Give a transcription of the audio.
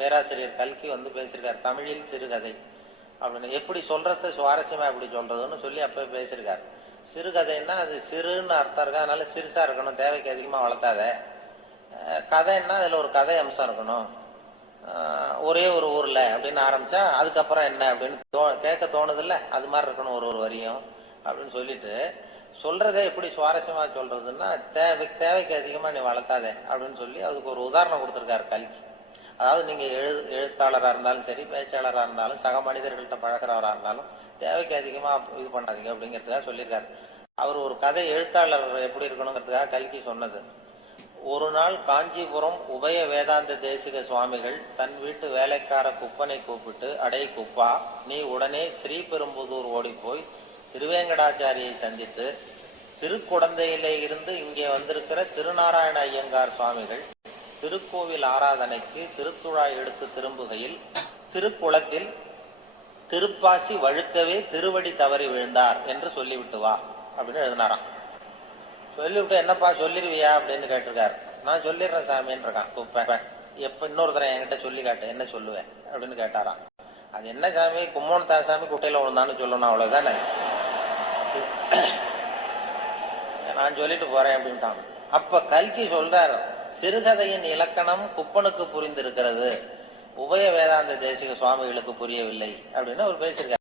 பேராசிரியர் கல்கி பேசியிருக்கார் தமிழில் சிறுகதை அப்படின்னு. எப்படி சொல்றது சுவாரஸ்யமா எப்படி சொல்றதுன்னு சொல்லி அப்ப பேசியிருக்காரு. சிறுகதைன்னா அது சிறுன்னு அர்த்தம் இருக்கு, அதனால சிறுசா இருக்கணும், தேவைக்கு அதிகமா வளர்த்தாத. கதைன்னா அதுல ஒரு கதை அம்சம் இருக்கணும். ஒரே ஒரு ஊர்ல அப்படின்னு ஆரம்பிச்சா அதுக்கப்புறம் என்ன அப்படின்னு கேட்க தோணுது இல்ல, அது மாதிரி இருக்கணும் ஒரு ஒரு வரியும் அப்படின்னு சொல்லிட்டு சொல்றதே எப்படி சுவாரஸ்யமா சொல்றதுன்னா தேவைக்கு அதிகமா நீ வளர்த்தாதே அப்படின்னு சொல்லி அதுக்கு ஒரு உதாரணம் கொடுத்திருக்காரு கல்கி. அதாவது நீங்க எழுத்தாளராக இருந்தாலும் சரி, பேச்சாளராக இருந்தாலும், சக மனிதர்கள்ட்ட பழகிறவராக இருந்தாலும் தேவைக்கு அதிகமா இது பண்ணாதீங்க அப்படிங்கிறதுக்காக சொல்லியிருக்காரு. அவர் ஒரு கதை எழுத்தாளர் எப்படி இருக்கணுங்கிறதுக்காக கல்கி சொன்னது. ஒரு நாள் காஞ்சிபுரம் உபய வேதாந்த தேசிக சுவாமிகள் தன் வீட்டு வேலைக்கார குப்பனை கூப்பிட்டு, அடே குப்பா, நீ உடனே ஸ்ரீபெரும்புதூர் ஓடி போய் திருவேங்கடாச்சாரியை சந்தித்து திருக்குடந்தையிலே இருந்து இங்கே வந்திருக்கிற திருநாராயண ஐயங்கார் சுவாமிகள் திருக்கோவில் ஆராதனைக்கு திருத்துழாய் எடுத்து திரும்புகையில் திருக்குளத்தில் திருப்பாசி வழுக்கவே திருவடி தவறி விழுந்தார் என்று சொல்லிவிட்டு வா அப்படின்னு எழுதினாராம். சொல்லிவிட்டு என்னப்பா சொல்லிருவியா அப்படின்னு கேட்டிருக்காரு. நான் சொல்லிடுறேன் சாமின்னு இருக்கான் கூப்பேன். எப்ப இன்னொருத்தரை என்கிட்ட சொல்லி காட்டு, என்ன சொல்லுவேன் அப்படின்னு கேட்டாராம். அது என்ன சாமி, கும்மோன் தாசாமி குட்டையில விழுந்தான்னு சொல்லணும், அவ்வளவுதானே, நான் சொல்லிட்டு போறேன் அப்படின்ட்டான். அப்ப கல்கி சொல்றார், சிறுகதையின் இலக்கணம் குப்பனுக்கு புரிந்திருக்கிறது, உபய வேதாந்த தேசிக சுவாமிகளுக்கு புரியவில்லை அப்படின்னு அவர் பேசியிருக்காரு.